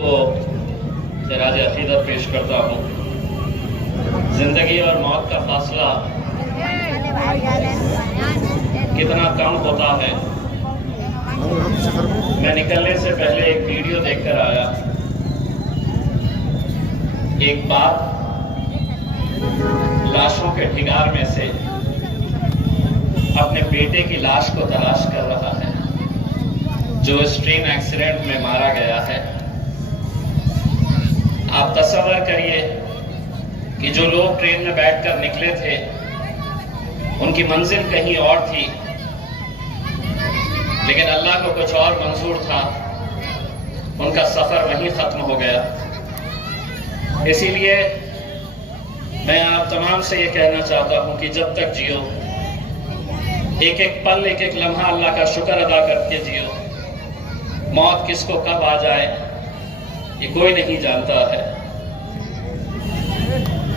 को खराज अकीदत पेश करता हूँ। जिंदगी और मौत का फासला कितना कम होता है। मैं निकलने से पहले एक वीडियो देखकर आया। एक बाप लाशों के ढिगार में से अपने बेटे की लाश को तलाश कर रहा है जो इस ट्रेन एक्सीडेंट में मारा गया है। आप तसव्वुर करिए कि जो लोग ट्रेन में बैठकर निकले थे उनकी मंजिल कहीं और थी, लेकिन अल्लाह को कुछ और मंजूर था। उनका सफर वहीं खत्म हो गया। इसीलिए मैं आप तमाम से ये कहना चाहता हूं कि जब तक जियो, एक एक पल, एक एक लम्हा अल्लाह का शुक्र अदा करके जियो। मौत किसको कब आ जाए ये कोई नहीं जानता है।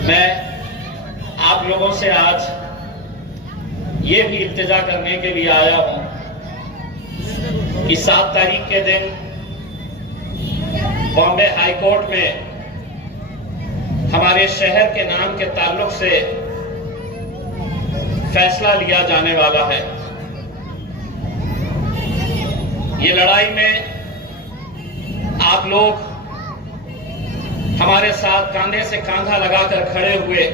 मैं आप लोगों से आज ये भी इल्तिजा करने के लिए आया हूं कि 7 तारीख के दिन बॉम्बे हाई कोर्ट में हमारे शहर के नाम के ताल्लुक से फैसला लिया जाने वाला है। ये लड़ाई में आप लोग हमारे साथ कांधे से कांधा लगाकर खड़े हुए।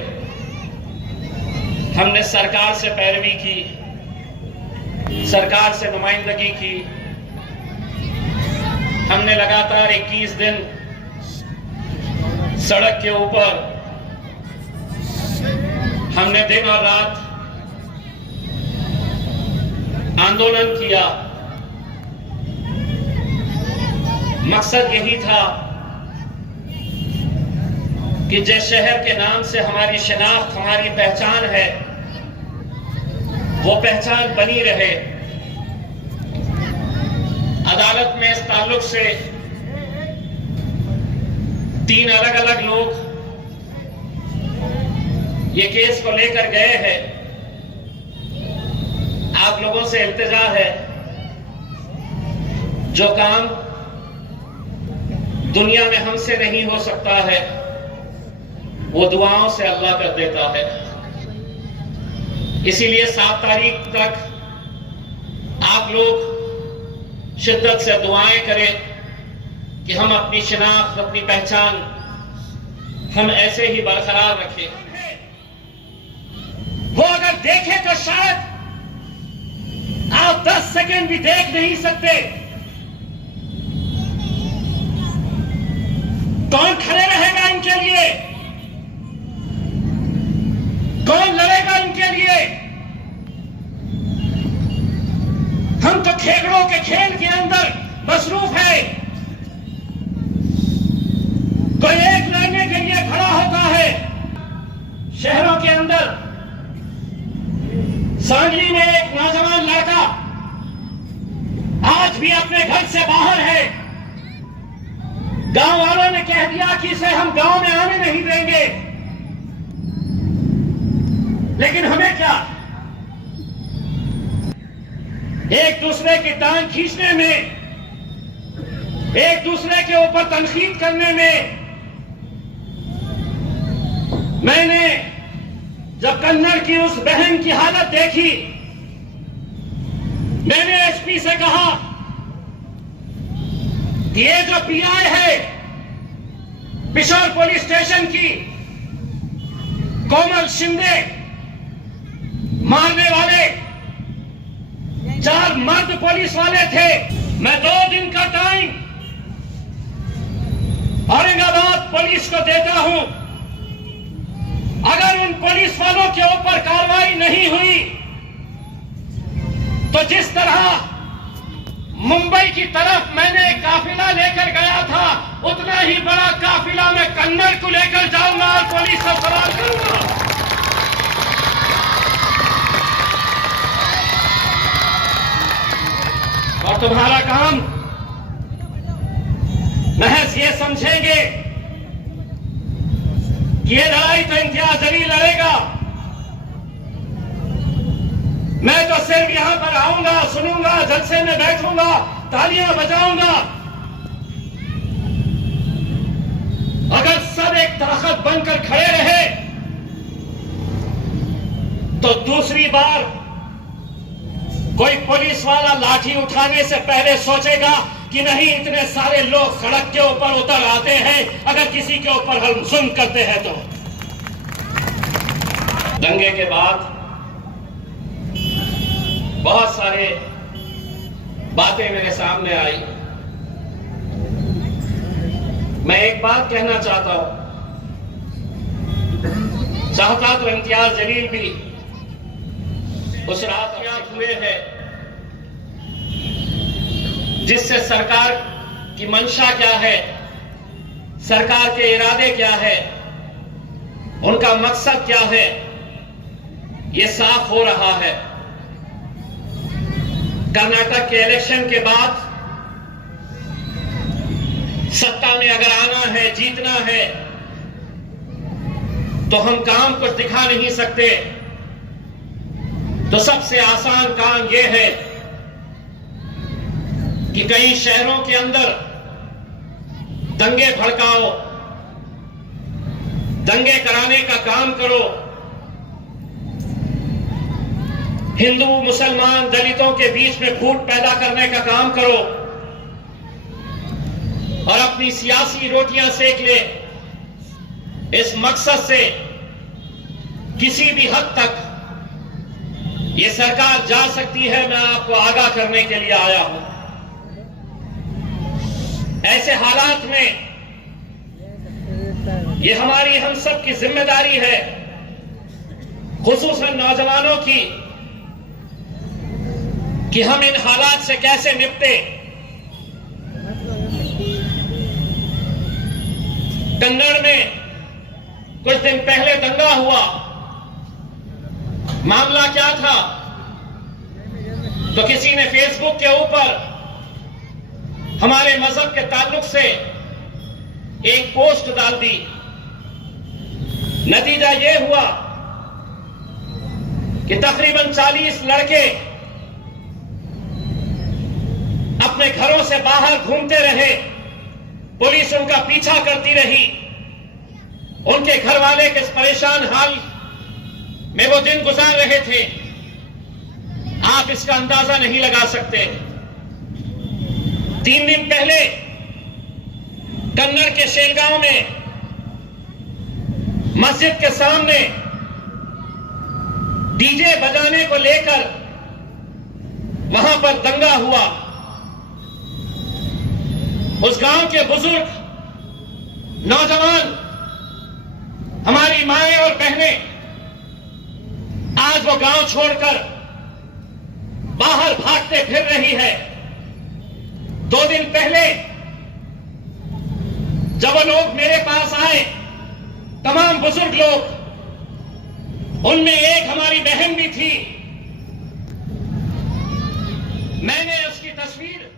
हमने सरकार से पैरवी की, सरकार से नुमाइंदगी की। हमने लगातार 21 दिन सड़क के ऊपर, हमने दिन और रात आंदोलन किया। मकसद यही था कि जिस शहर के नाम से हमारी शिनाख्त, हमारी पहचान है, वो पहचान बनी रहे। अदालत में इस ताल्लुक से 3 अलग अलग लोग ये केस को लेकर गए हैं। आप लोगों से इल्तिजा है, जो काम दुनिया में हमसे नहीं हो सकता है वो दुआओं से अल्लाह कर देता है। इसीलिए 7 तारीख तक आप लोग शिद्दत से दुआएं करें कि हम अपनी शिनाख्त, अपनी पहचान हम ऐसे ही बरकरार रखें। वो अगर देखे तो शायद आप 10 सेकंड भी देख नहीं सकते। कौन खड़े रहेगा इनके लिए? कौन लड़ेगा इनके लिए? हम तो खेगड़ों के खेल के अंदर मसरूफ है। कोई एक लड़ने के लिए खड़ा होता है। शहरों के अंदर सांगली में एक नौजवान लड़का आज भी अपने घर से बाहर है। गांव वालों ने कह दिया कि इसे हम गांव में आने नहीं देंगे, लेकिन हमें क्या, एक दूसरे की टांग खींचने में, एक दूसरे के ऊपर तनकीद करने में। मैंने जब कन्नड़ की उस बहन की हालत देखी, मैंने एसपी से कहा कि ये जो पीआई है पिशोर पुलिस स्टेशन की, कोमल शिंदे, मारने वाले 4 मर्द पुलिस वाले थे। मैं 2 दिन का टाइम औरंगाबाद पुलिस को देता हूं। अगर उन पुलिस वालों के ऊपर कार्रवाई नहीं हुई तो जिस तरह मुंबई की तरफ मैंने एक काफिला लेकर गया था, उतना ही बड़ा काफिला मैं कन्नड़ को लेकर जाऊंगा और पुलिस को फरार करूंगा। और तुम्हारा काम महज ये समझेंगे कि ये लड़ाई तो इम्तियाज अली लड़ेगा। मैं तो सिर्फ यहां पर आऊंगा, सुनूंगा, जलसे में बैठूंगा, तालियां बजाऊंगा। अगर सब एक ताकत बनकर खड़े रहे तो दूसरी बार कोई पुलिस वाला लाठी उठाने से पहले सोचेगा कि नहीं, इतने सारे लोग सड़क के ऊपर उतर आते हैं, अगर किसी के ऊपर हम जुल्म करते हैं तो। दंगे के बाद बहुत सारे बातें मेरे सामने आई। मैं एक बात कहना चाहता हूं, शाहजाद इम्तियाज जलील भी उस रात हुए हैं जिससे सरकार की मंशा क्या है, सरकार के इरादे क्या है, उनका मकसद क्या है, यह साफ हो रहा है। कर्नाटक के इलेक्शन के बाद सत्ता में अगर आना है, जीतना है, तो हम काम कुछ दिखा नहीं सकते। तो सबसे आसान काम यह है कि कई शहरों के अंदर दंगे भड़काओ, दंगे कराने का काम करो, हिंदू मुसलमान दलितों के बीच में फूट पैदा करने का काम करो और अपनी सियासी रोटियां सेक ले। इस मकसद से किसी भी हद तक ये सरकार जा सकती है, मैं आपको आगाह करने के लिए आया हूं। ऐसे हालात में ये हमारी हम सब की जिम्मेदारी है, खुसूसन नौजवानों की, कि हम इन हालात से कैसे निपटे। कन्नड़ में कुछ दिन पहले दंगा हुआ। मामला क्या था? तो किसी ने फेसबुक के ऊपर हमारे मजहब के ताल्लुक से एक पोस्ट डाल दी। नतीजा यह हुआ कि तकरीबन 40 लड़के अपने घरों से बाहर घूमते रहे, पुलिस उनका पीछा करती रही। उनके घर वाले किस परेशान हाल में वो दिन गुजार रहे थे, आप इसका अंदाजा नहीं लगा सकते। 3 दिन पहले कन्नड़ के शेलगांव में मस्जिद के सामने डीजे बजाने को लेकर वहां पर दंगा हुआ। उस गांव के बुजुर्ग, नौजवान, हमारी माएं और बहनें आज वो गांव छोड़कर बाहर भागते फिर रही है। 2 दिन पहले जब वो लोग मेरे पास आए, तमाम बुजुर्ग लोग, उनमें एक हमारी बहन भी थी। मैंने उसकी तस्वीर